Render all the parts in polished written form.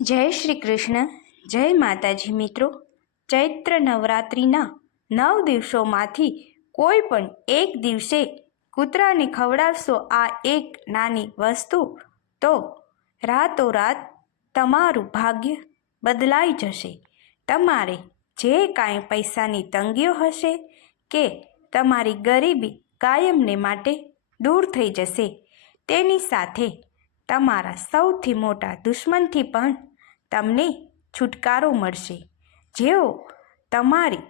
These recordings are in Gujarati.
જય શ્રી કૃષ્ણ. જય માતાજી. મિત્રો, ચૈત્ર નવરાત્રિના 9 દિવસોમાંથી કોઈ પણ એક દિવસે કૂતરાને ખવડાવશો આ એક નાની વસ્તુ તો રાતોરાત તમારું ભાગ્ય બદલાઈ જશે. તમારે જે કાંઈ પૈસાની તંગીઓ હશે કે તમારી ગરીબી કાયમને માટે દૂર થઈ જશે. તેની સાથે તમારા સૌથી મોટા દુશ્મનથી પણ તમને છુટકારો મળશે. જેઓ તમારી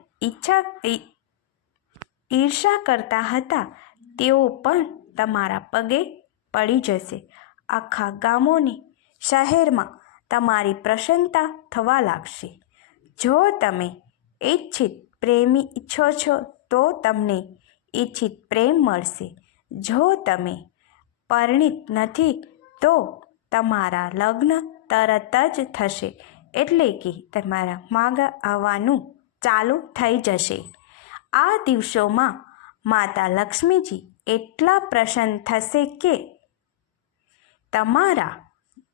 ઈર્ષા કરતા હતા તેઓ પણ તમારા પગે પડી જશે. આખા ગામોને શહેરમાં તમારી પ્રસન્નતા થવા લાગશે. જો તમે પ્રેમી ઈચ્છો છો તો તમને ઈચ્છિત પ્રેમ મળશે. જો તમે પરિણીત નથી તો તમારા લગ્ન તરત જ થશે, એટલે કે તમારા માગા આવવાનું ચાલુ થઈ જશે. આ દિવસોમાં માતા લક્ષ્મીજી એટલા પ્રસન્ન થશે કે તમારા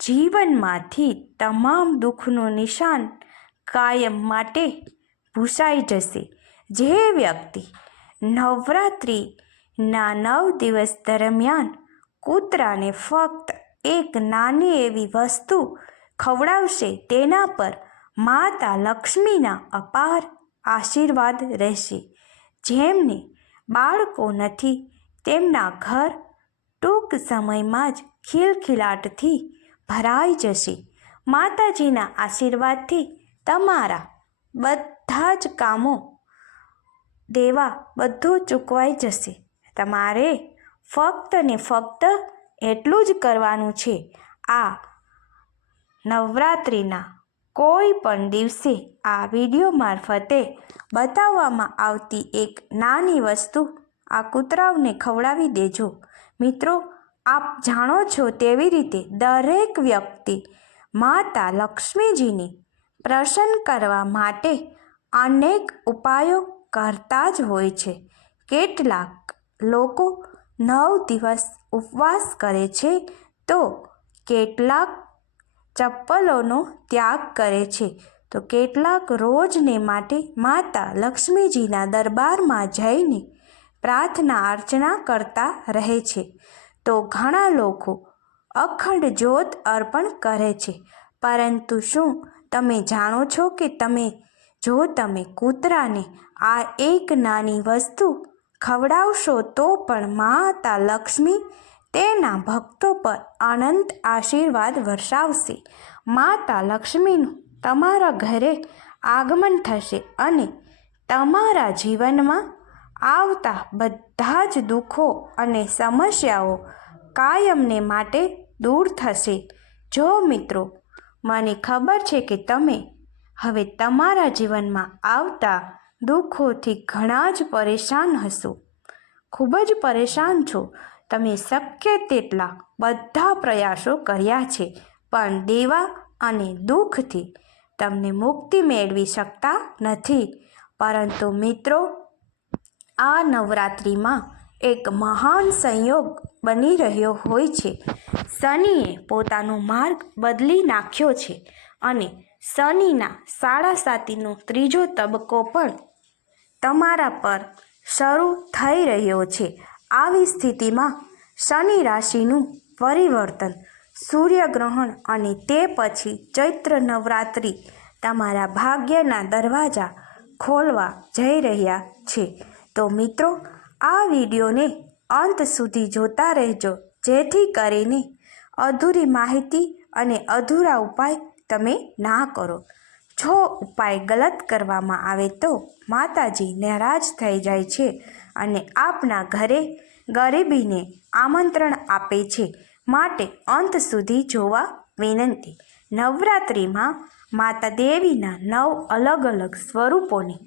જીવનમાંથી તમામ દુઃખનું નિશાન કાયમ માટે ભૂસાઈ જશે. જે વ્યક્તિ નવરાત્રિના 9 દિવસ દરમિયાન કૂતરાને ફક્ત એક નાની એવી વસ્તુ ખવડાવશે તેના પર માતા લક્ષ્મીના અપાર આશીર્વાદ રહેશે. જેમને બાળકો નથી તેમના ઘર ટૂંક સમયમાં જ ખિલખિલાટથી ભરાઈ જશે. માતાજીના આશીર્વાદથી તમારા બધા જ કામો દેવા બધું ચૂકવાઈ જશે. તમારે ફક્ત ને ફક્ત એટલું જ કરવાનું છે. આ નવરાત્રિના કોઈ પણ દિવસે આ વિડીયો મારફતે બતાવવામાં આવતી એક નાની વસ્તુ આ કૂતરાઓને ખવડાવી દેજો. મિત્રો, આપ જાણો છો તેવી રીતે દરેક વ્યક્તિ માતા લક્ષ્મીજીને પ્રસન્ન કરવા માટે અનેક ઉપાયો કરતા જ હોય છે. કેટલાક લોકો 9 દિવસ ઉપવાસ કરે છે તો કેટલાક ચપ્પલોનો ત્યાગ કરે છે તો કેટલાક રોજને માટે માતા લક્ષ્મીજીના દરબારમાં જઈને પ્રાર્થના અર્ચના કરતા રહે છે. તો ઘણા લોકો અખંડ જ્યોત અર્પણ કરે છે. પરંતુ શું તમે જાણો છો કે જો તમે કૂતરાને આ એક નાની વસ્તુ ખવડાવશો તો પણ માતા લક્ષ્મી તેના ભક્તો પર અનંત આશીર્વાદ વરસાવશે. માતા લક્ષ્મીનું તમારા ઘરે આગમન થશે અને તમારા જીવનમાં આવતા બધા જ દુઃખો અને સમસ્યાઓ કાયમને માટે દૂર થશે. જો મિત્રો, મને ખબર છે કે તમે હવે તમારા જીવનમાં આવતા દુઃખોથી ઘણા જ પરેશાન હશો, ખૂબ જ પરેશાન છો. તમે શક્ય તેટલા બધા પ્રયાસો કર્યા છે પણ દેવા અને દુઃખથી તમને મુક્તિ મેળવી શકતા નથી. પરંતુ મિત્રો, આ નવરાત્રિમાં એક મહાન સંયોગ બની રહ્યો હોય છે. શનિએ પોતાનો માર્ગ બદલી નાખ્યો છે અને શનિના સાડાસાતીનો ત્રીજો તબક્કો પણ તમારા પર શરૂ થઈ રહ્યો છે. આવી સ્થિતિમાં શનિ રાશિનું પરિવર્તન, સૂર્યગ્રહણ અને તે પછી ચૈત્ર નવરાત્રિ તમારા ભાગ્યના દરવાજા ખોલવા જઈ રહ્યા છે. તો મિત્રો, આ વિડીયોને અંત સુધી જોતા રહેજો, જેથી કરીને અધૂરી માહિતી અને અધૂરા ઉપાય તમે ના કરો. જો ઉપાય ગલત કરવામાં આવે તો માતાજી નારાજ થઈ જાય છે અને આપના ઘરે ગરીબીને આમંત્રણ આપે છે. માટે અંત સુધી જોવા વિનંતી. નવરાત્રિમાં માતા દેવીના 9 અલગ અલગ સ્વરૂપોની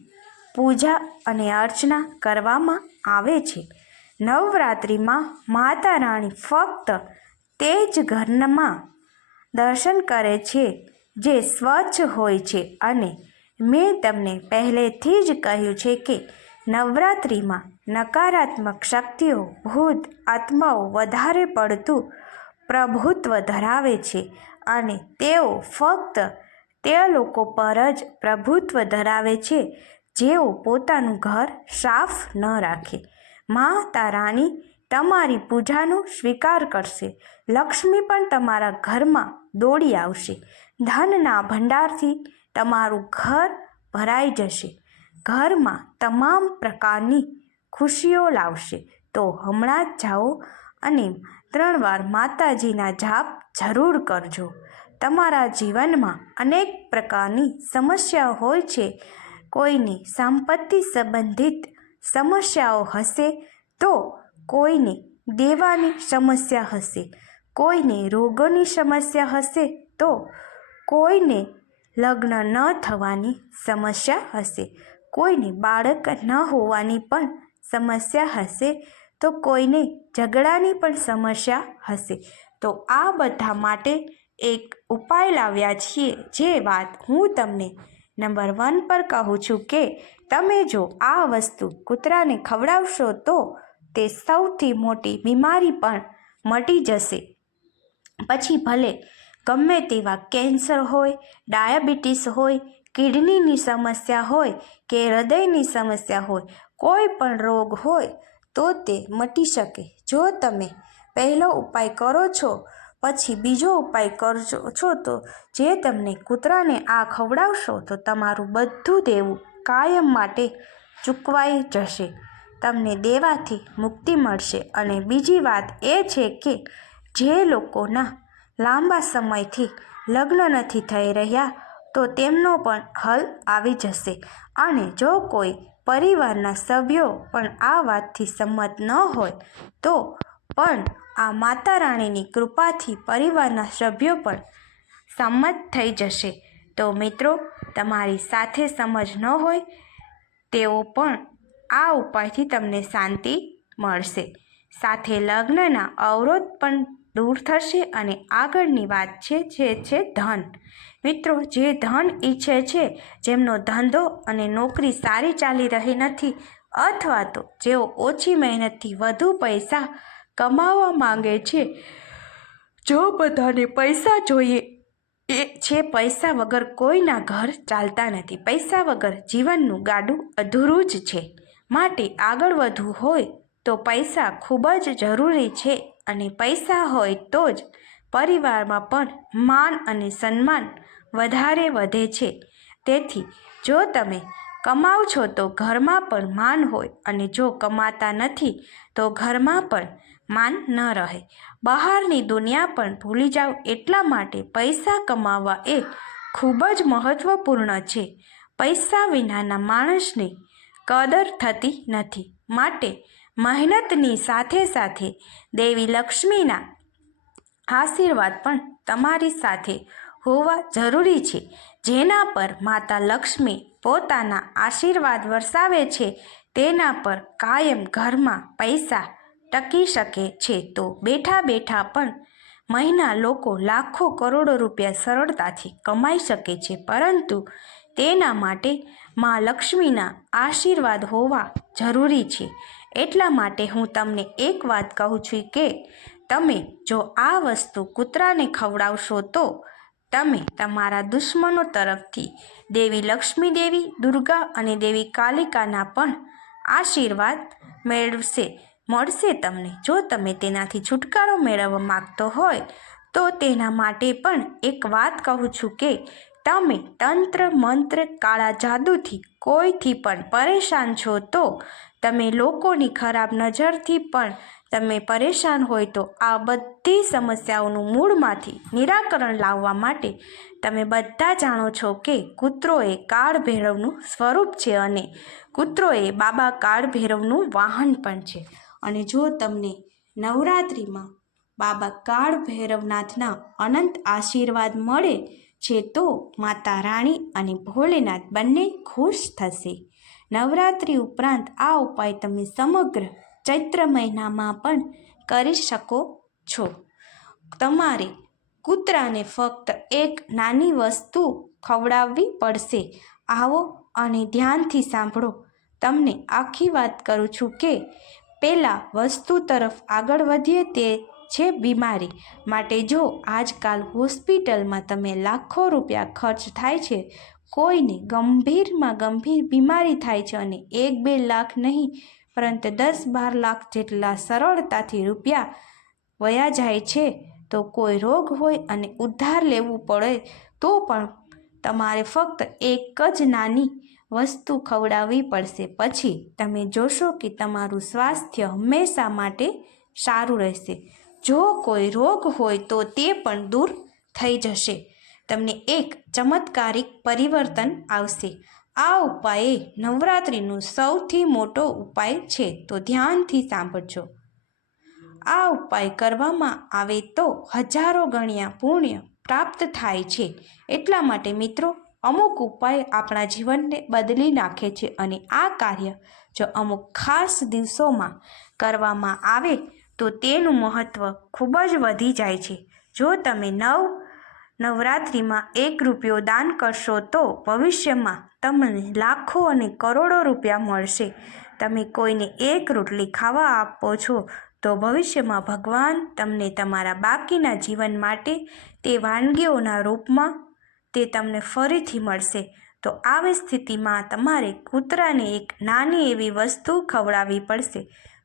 પૂજા અને અર્ચના કરવામાં આવે છે. નવરાત્રિમાં માતા રાણી ફક્ત તે જ ઘરમાં દર્શન કરે છે જે સ્વચ્છ હોય છે. અને મેં તમને પહેલેથી જ કહ્યું છે કે નવરાત્રિમાં નકારાત્મક શક્તિઓ, ભૂત આત્માઓ વધારે પડતું પ્રભુત્વ ધરાવે છે અને તેઓ ફક્ત તે લોકો પર જ પ્રભુત્વ ધરાવે છે જેઓ પોતાનું ઘર સાફ ન રાખે. માતા રાણી તમારી પૂજાનો સ્વીકાર કરશે. લક્ષ્મી પણ તમારા ઘરમાં દોડી આવશે. ધનના ભંડારથી તમારું ઘર ભરાઈ જશે. ઘરમાં તમામ પ્રકારની ખુશીઓ લાવશે. તો હમણાં જ જાઓ અને 3 વાર માતાજીના જાપ જરૂર કરજો. તમારા જીવનમાં અનેક પ્રકારની સમસ્યાઓ હોય છે. કોઈને સંપત્તિ સંબંધિત સમસ્યાઓ હશે તો કોઈને દેવાની સમસ્યા હશે, કોઈને રોગોની સમસ્યા હશે તો કોઈને લગ્ન ન થવાની સમસ્યા હશે, કોઈને બાળક ન હોવાની પણ સમસ્યા હશે તો કોઈને ઝઘડાની પણ સમસ્યા હશે. તો આ બધા માટે એક ઉપાય લાવ્યા છીએ. જે વાત હું તમને નંબર 1 પર કહું છું કે તમે જો આ વસ્તુ કૂતરાને ખવડાવશો તો તે સૌથી મોટી બીમારી પણ મટી જશે. પછી ભલે ગમે તેવા કેન્સર હોય, ડાયાબિટીસ હોય, કિડનીની સમસ્યા હોય કે હૃદયની સમસ્યા હોય, કોઈ પણ રોગ હોય તો તે મટી શકે. જો તમે પહેલો ઉપાય કરો છો પછી બીજો ઉપાય કરજો છો તો જે તમને કૂતરાને આ ખવડાવશો તો તમારું બધું દેવું કાયમ માટે ચૂકવાઈ જશે. તમને દેવાથી મુક્તિ મળશે. અને બીજી વાત એ છે કે જે લોકોના લાંબા સમયથી લગ્ન નથી થઈ રહ્યા તો તેમનો પણ હલ આવી જશે. અને જો કોઈ પરિવારના સભ્યો પણ આ વાતથી સંમત ન હોય તો પણ આ માતા રાણીની કૃપાથી પરિવારના સભ્યો પણ સંમત થઈ જશે. તો મિત્રો, તમારી સાથે સમજ ન હોય તેઓ પણ આ ઉપાયથી તમને શાંતિ મળશે. સાથે લગ્નના અવરોધ પણ દૂર થશે. અને આગળની વાત છે જે છે ધન. મિત્રો, જે ધન ઈચ્છે છે, જેમનો ધંધો અને નોકરી સારી ચાલી રહી નથી અથવા તો જેઓ ઓછી મહેનતથી વધુ પૈસા કમાવા માંગે છે, જો બધાને પૈસા જોઈએ છે, પૈસા વગર કોઈના ઘર ચાલતા નથી, પૈસા વગર જીવનનું ગાડું અધૂરું જ છે. માટે આગળ વધવું હોય તો પૈસા ખૂબ જ જરૂરી છે. અને પૈસા હોય તો જ પરિવારમાં પણ માન અને સન્માન વધારે વધે છે. તેથી જો તમે કમાવ છો તો ઘરમાં પણ માન હોય અને જો કમાતા નથી તો ઘરમાં પણ માન ન રહે. બહારની દુનિયા પણ ભૂલી જાઓ. એટલા માટે પૈસા કમાવવા એ ખૂબ જ મહત્વપૂર્ણ છે. પૈસા વિનાના માણસની કદર થતી નથી. માટે મહેનતની સાથે સાથે દેવી લક્ષ્મીના આશીર્વાદ પણ તમારી સાથે હોવા જરૂરી છે. જેના પર માતા લક્ષ્મી પોતાના આશીર્વાદ વરસાવે છે તેના પર કાયમ ઘરમાં પૈસા ટકી શકે છે. તો બેઠા બેઠા પણ મહિના લોકો લાખો કરોડો રૂપિયા સરળતાથી કમાઈ શકે છે. પરંતુ તેના માટે મા લક્ષ્મીના આશીર્વાદ હોવા જરૂરી છે. એટલા માટે હું તમને એક વાત કહું છું કે તમે જો આ વસ્તુ કૂતરાને ખવડાવશો તો તમે તમારા દુશ્મનો તરફથી દેવી લક્ષ્મી, દેવી દુર્ગા અને દેવી કાલિકાના પણ આશીર્વાદ મળશે તમને. જો તમે તેનાથી છુટકારો મેળવવા માગતો હોય તો તેના માટે પણ એક વાત કહું છું કે તમે તંત્ર મંત્ર કાળા જાદુથી કોઈથી પણ પરેશાન છો તો તમે લોકોની ખરાબ નજરથી પણ તમે પરેશાન હોય તો આ બધી સમસ્યાઓનું મૂળમાંથી નિરાકરણ લાવવા માટે તમે બધા જાણો છો કે કૂતરો એ કાળ ભૈરવનું સ્વરૂપ છે અને કૂતરો એ બાબા કાળ ભૈરવનું વાહન પણ છે. અને જો તમને નવરાત્રિમાં બાબા કાળ ભૈરવનાથના અનંત આશીર્વાદ મળે છે તો માતા રાણી અને ભોલેનાથ બંને ખુશ થશે. નવરાત્રિ ઉપરાંત આ ઉપાય તમે સમગ્ર ચૈત્ર મહિનામાં પણ કરી શકો છો. તમારે કૂતરાને ફક્ત એક નાની વસ્તુ ખવડાવવી પડશે. આવો અને ધ્યાનથી સાંભળો. તમને આખી વાત કરું છું કે પહેલાં વસ્તુ તરફ આગળ વધીએ તે છે બીમારી. માટે જો આજકાલ હોસ્પિટલમાં તમે લાખો રૂપિયા ખર્ચ થાય છે, કોઈને ગંભીરમાં ગંભીર બીમારી થાય છે અને 1-2 લાખ નહીં પરંતુ 10-12 લાખ જેટલા સરળતાથી રૂપિયા વયા જાય છે, તો કોઈ રોગ હોય અને ઉધાર લેવું પડે તો પણ તમારે ફક્ત એક જ નાની વસ્તુ ખવડાવવી પડશે. પછી તમે જોશો કે તમારું સ્વાસ્થ્ય હંમેશા માટે સારું રહેશે. જો કોઈ રોગ હોય તો તે પણ દૂર થઈ જશે. તમને એક ચમત્કારિક પરિવર્તન આવશે. આ ઉપાય એ નવરાત્રિનો સૌથી મોટો ઉપાય છે, તો ધ્યાનથી સાંભળજો. આ ઉપાય કરવામાં આવે તો હજારો ગણ્યા પુણ્ય પ્રાપ્ત થાય છે. એટલા માટે મિત્રો, અમુક ઉપાય આપણા જીવનને બદલી નાખે છે અને આ કાર્ય જો અમુક ખાસ દિવસોમાં કરવામાં આવે તો તેનું મહત્ત્વ ખૂબ જ વધી જાય છે. જો તમે નવરાત્રિમાં 1 રૂપિયો દાન કરશો તો ભવિષ્યમાં તમને લાખો અને કરોડો રૂપિયા મળશે. તમે કોઈને 1 રોટલી ખાવા આપો છો તો ભવિષ્યમાં ભગવાન તમને તમારા બાકીના જીવન માટે તે વાનગીઓના રૂપમાં તે તમને ફરીથી મળશે. તો આવી સ્થિતિમાં તમારે કૂતરાને એક નાની એવી વસ્તુ ખવડાવવી પડશે.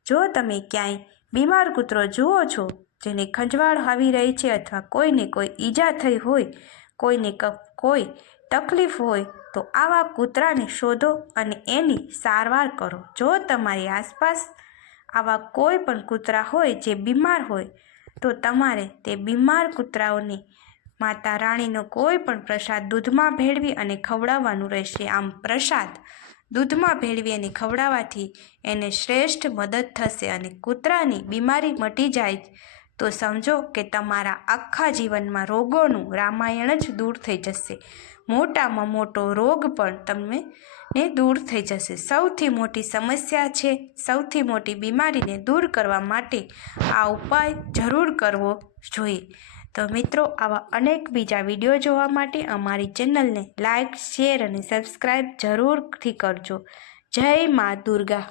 જો તમે ક્યાંય બીમાર કૂતરો જુઓ છો જેને ખંજવાળ આવી રહી છે અથવા કોઈને કોઈ ઈજા થઈ હોય, કોઈને કોઈ તકલીફ હોય, તો આવા કૂતરાને શોધો અને એની સારવાર કરો. જો તમારી આસપાસ આવા કોઈ પણ કૂતરા હોય જે બીમાર હોય તો તમારે તે બીમાર કૂતરાઓને માતા રાણીનો કોઈ પણ પ્રસાદ દૂધમાં ભેળવી અને ખવડાવવાનું રહેશે. આમ પ્રસાદ દૂધમાં ભેળવી અને ખવડાવવાથી એને શ્રેષ્ઠ મદદ થશે અને કૂતરાની બીમારી મટી જાય તો સમજો કે તમારા આખા જીવનમાં રોગોનું રામાયણ જ દૂર થઈ જશે. મોટામાં મોટો રોગ પણ તમને દૂર થઈ જશે. સૌથી મોટી સમસ્યા છે, સૌથી મોટી બીમારીને દૂર કરવા માટે આ ઉપાય જરૂર કરવો જોઈએ. તો મિત્રો, આવા અનેક બીજા વિડીયો જોવા માટે અમારી ચેનલને લાઇક, શેર અને સબસ્ક્રાઈબ જરૂરથી કરજો. જય મા દુર્ગા.